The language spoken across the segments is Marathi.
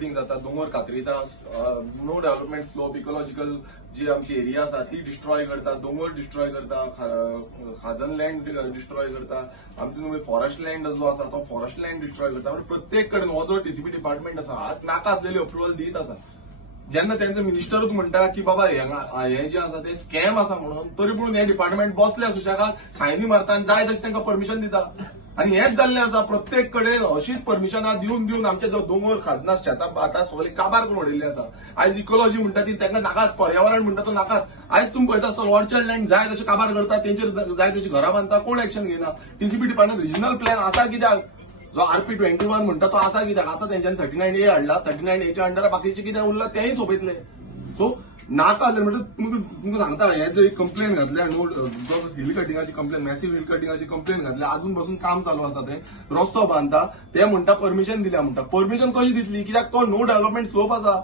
कटिंग जाता, दोंगर कातरिता, नो डेव्हलपमेंट स्लोप, इकोलॉजिकल जी आमची एरिया आसा ती डिस्ट्रॉय करता, दोंगर डिस्ट्रॉय करता, खाजन लँड डिस्ट्रॉय करता, आमचो फॉरेस्ट लँड जो आसा तो फॉरेस्ट लँड डिस्ट्रॉय करता. म्हणजे प्रत्येक कडेन हो जो टीसीपी डिपार्टमेंट आसा हात नाका आसलेली अप्रुवल दीत आसा. जेन्ना त्यांचं मिनिस्टरूच म्हणटा की बाबा हे जे आसा ते स्कॅम आसा म्हणून, तरी पूण हे डिपार्टमेंट बसल्या सुशेगाद सायनी मारता आणि जाय तशें तांकां परमिशन दिता. आणि हेच जाल्लें आसा प्रत्येक कडेन अशीच परमिशनां दिवन दिवन आमचे जो दोंगर खाजना शेतां आतां सगळी काबार करून उडयल्ली आसा. आयज इकोलॉजी म्हणटा ती तांकां नाकात, पर्यावरण म्हणटा तो नाकात. आयज तुमी पळयता आसतलो ऑर्चर्ड लँड जाय तशें काबार करता, तेंचेर जाय तशी घरां बांदता, कोण एक्शन घेना. टीसीपी डिपार्टमेंट रिजनल प्लॅन आसा कित्याक? जो RP21 म्हणटा तो आसा कित्याक? आता तेंच्यानी 39A हाडला, 39Aच्या अंडर बाकीचे कितें उरला तेंय सोंपयतले. सो नाका जाल्यार म्हणजे तुमकां सांगता, हे जे कंप्लेन घातल्या न्हू, जो हिल कटिंगाची कंप्लेन, मॅसिव्ह हिल कटिंगाची कंप्लेन घातल्या, अजून पासून काम चालू आसा ते रस्तो बांदता, ते म्हणटा परमिशन दिल्या म्हणटा. परमिशन कशी दितली? कित्याक तो नो डेव्हलपमेंट स्लोप आसा.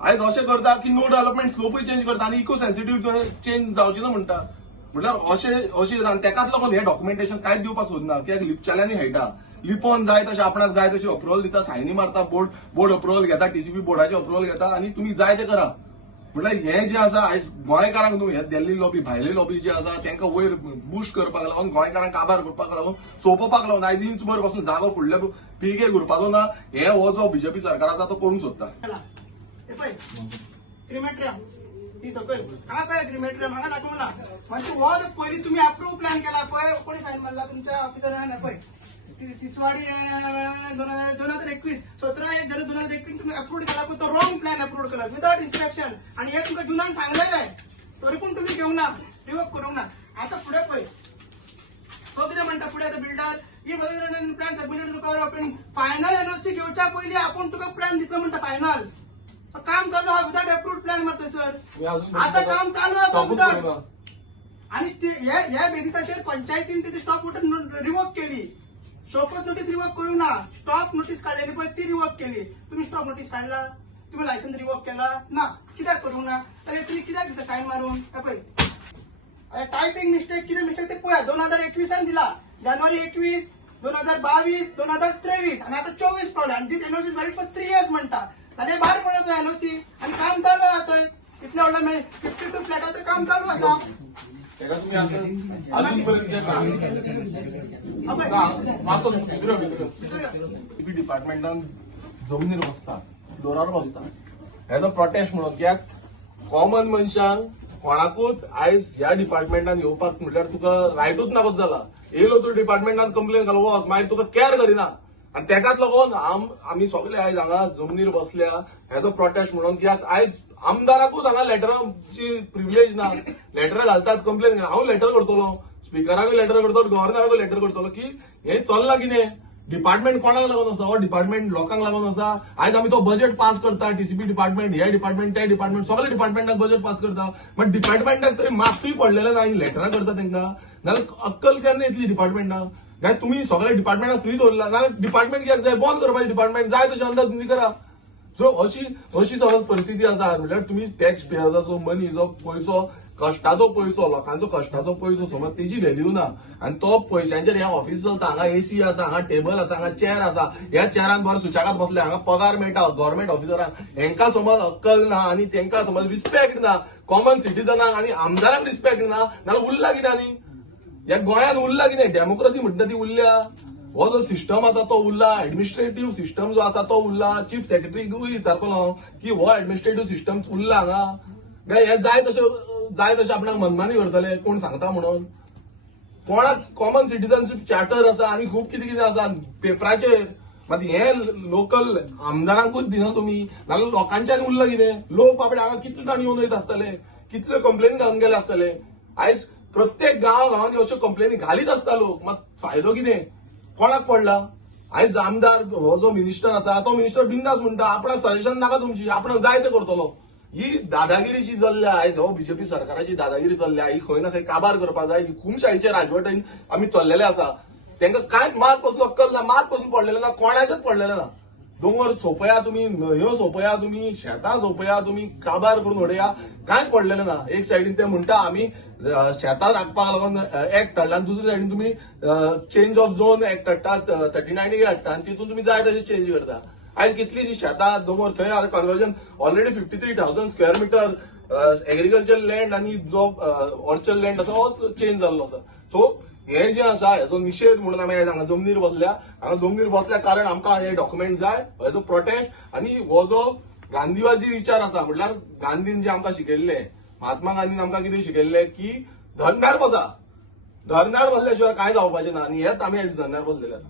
आयज अशें करता की नो डेव्हलपमेंट स्लोपूय चेंज करता आणि इको सेन्सिटिव्ह चेंज जावची ना म्हणटा. म्हटल्यार अशें तेकाच लागून हे डॉक्युमेंटेशन कांयच दिवपाक सोदना. कित्याक लिपचेल्यांनी हेळटा, लिपोन जाय तशें आपणाक जाय तशी अप्रुवल दिता, सायनी मारता, बोर्ड अप्रुवल घेता, टीसीपी बोर्डाचे अप्रुवल घेता आणि तुम्ही जाय ते करा. म्हटल्यार हे जे आसा आयज गोंयकारांक न्हू, हे दिल्ली लॉबी, भायली लॉबी जी आसा तांकां वयर बूस्ट करपाक लागून, गोंयकारांक काबार करपाक लागून, सोंपोवपाक लागून आयज इंच भर पासून जागो फुडल्या पिळगेक उरपाचो ना. हे हो जो बीजेपी सरकार आसा तो करूंक सोदता. ती सकयल हांगा काय एग्रीमेंट म्हाका दाखवला. म्हणजे हो जो पयलीं तुम्ही अप्रूव्ह प्लॅन केला पळय, कोणी सायन मारला तुमच्या ऑफिसरान पळय, तिसवाडी 2021 17/1/2021 तुम्ही अप्रूव्ह केला पण तो रॉंग प्लॅन अप्रूव्ह केला विदाउट इन्स्ट्रक्शन. आणि हे तुमच्या जुनान सांगलेलं आहे, तरी पण तुम्ही घेऊन ना, रिवोक करूंक ना. आता पुढे पळय तो कितें म्हणटा, पुढे आता बिल्डर ही plan submitted to cover opening, final NOC घेवच्या पयलीं आपण तुका प्लॅन दितलो म्हणटा. फायनल काम चालू हा विदाउट अप्रूव्ड प्लॅन मारतोय सर. आता काम चालू आहे विदाउट. आणि ह्या बेसिसाचेर पंचायतीन त्याची स्टॉप नोटीस रिवोक केली. शोकत नोटीस रिवोक करू ना, स्टॉप नोटीस काढलेली पण ती रिवोक केली. तुम्ही स्टॉप नोटीस काढला, तुम्ही लायसन्स रिवोक केला ना, कित्याक करू ना? तर तुम्ही कित्याक दिता सायन मारून? पळय टायपिंग मिस्टेक, कितें मिस्टेक ते पळया. 2021 दिला, जानेवारी 21, 2022, 2023 आणि आता 24 पावले. आणि दिस एनओसी व्हॅलिड फॉर 3 years म्हणता. अरे भायर पडत एनओसी आणि काम चालू आता इतल्या व्हडल्या 52 फ्लॅटाचं काम चालू आसा. तुम्ही असं अजूनपर्यंत डिपार्टमेंटान जमनीर बसता, फ्लोरार बसता, हेजो प्रोटेस्ट म्हणून. कित्याक कॉमन मनशांक कोणाकूच आयज ह्या डिपार्टमेंटान येवपाक म्हटल्यार तुका रायटूच नाकोच जाला. येयलो तूं डिपार्टमेंटान कंप्लेन घाल वच, मागीर तुका कॅर करिना. आणि तेकाच लागून आमी सगळे आयज हांगा जमनीर बसल्या हेजो प्रोटेस्ट म्हणून. कित्याक आयज आमदाराकूच हांगा लेटराची प्रिविलेज ना. लेटर घालतात, कंप्लेन. हांव लेटर करतलो, स्पिकराकूय लेटर करतलो, गव्हर्नराकूय लेटर करतलो की हे चल्लां कितें. डिपार्टमेंट कोणाक लागून आसा? हो डिपार्टमेंट लोकांक लागून आसा. आयज आमी तो बजेट पास करता, टीसीपी डिपार्टमेंट, हे डिपार्टमेंट, ते डिपार्टमेंट, सगळे डिपार्टमेंटाक बजेट पास करता. पण डिपार्टमेंटाक तरी माफूय पडलेलें ना. लेटरां करता तांकां. नाल्यार अक्कल केन्ना येतली डिपार्टमेंटाक? काय तुम्ही सगळ्या डिपार्टमेंटाक फ्री दवरला ना? डिपार्टमेंट कित्याक जाय? बंद करपाचें डिपार्टमेंट, जाय तशें अंदाज तुमी करा. सो अशी समज परिस्थिती आसा. म्हटल्यार तुमी टॅक्स पेयर्साचो मनी, जो पयसो, कश्टाचो पयसो, लोकांचो कश्टाचो पयसो, समज तेजी व्हॅल्यू ना. आणि तो पयशांचेर हे ऑफिस चलता. हांगा एसी आसा, हांगा टेबल आसा, हांगा चेअर आसा, ह्या चेअरान बरो सुशेगाद बसले, हांगा पगार मेळटा गव्हर्नमेंट ऑफिसरांक. हेंकां समज अक्कल ना आणि तेंकां समज रिस्पेक्ट ना, कॉमन सिटीजनांक आणि आमदारांक रिस्पेक्ट ना, नाल्यार उरला कितें? आनी ह्या गोंयान उरला कितें? डेमोक्रेसी म्हणटा ती उरल्या. हो जो सिस्टम आसा तो उरला, एडमिनिस्ट्रेटिव्ह सिस्टम जो आसा तो उरला. चीफ सेक्रेटरीकूय विचारतलो की हो एडमिनिस्ट्रेटिव्ह सिस्टम उरला हांगा काय? हे जाय तशें आपणाक मनमानी करतले, कोण सांगता म्हणून. कोणाक कॉमन सिटीजनशीप चार्टर आसा आणि खूब कितें कितें आसा पेपराचेर. मात हे लोकल आमदारांकूच दिना तुमी, नाल्यार लोकांच्यान उरला कितें? लोक बाबडे हांगा कितले जाण येवन वयत आसतले, कितले कंप्लेन घालून गेले आसतले. आयज प्रत्येक गांवांनी अश्यो कंप्लेनी घालीत आसता लोक. मात फायदो कितें? कोणाक पडला? आयज आमदार हो जो मिनिस्टर आसा तो मिनिस्टर बिंदास म्हणटा आपणाक सजेशन नाका तुमची, आपणाक जाय ते करतलो. ही दादागिरीची चल्ल्या आयज. हो बीजेपी सरकाराची दादागिरी चल्ल्या. ही खंय ना खंय काबार करपाक जाय. ही खुमशायेच्या राजवटीन आमी चल्लेले आसा. तांकां कांयच मात पासून अक्कल ना, मात पासून पडलेले ना, कोणाचेच पडलेले ना. दोंगर सोंपया तुमी, न्हंयो सोंपया तुमी, शेतां सोंपया तुमी, काबार करून उडया, कांयच पडलेलें ना. एक सायडीन ते म्हणटा आमी शेतां राखपाक लागून एक्ट हाडला, दुसरे सायडीन तुमी चेंज ऑफ झोन एक्ट हाडटात, 39A हाडटा, आनी तितून तुमी जाय तशें चेंज करता. आयज कितलीशी शेतां दोंगर थंय आतां conversion already 53,000 square metre agriculture land आणि जो ऑर्चर्ड लँड आसा हो चेंज जाल्लो आसा. सो हे जे आसा हेचो निशेध म्हणून आमी आयज हांगा जमनीर बसल्या. हांगा जमनीर बसल्या कारण आमकां हे डॉक्युमेंट जाय हेजो प्रोटेस्ट. आनी हो जो गांधीवादी विचार आसा म्हटल्यार गांधीन जे आमकां शिकयल्ले, महात्मा गांधीन आमकां कितें शिकयल्लें की धरण्यार बसा, धरण्यार बसल्या शिवाय कांय जावपाचें ना. आनी हेच आमी आयज धरण्यार बसलेले आसा.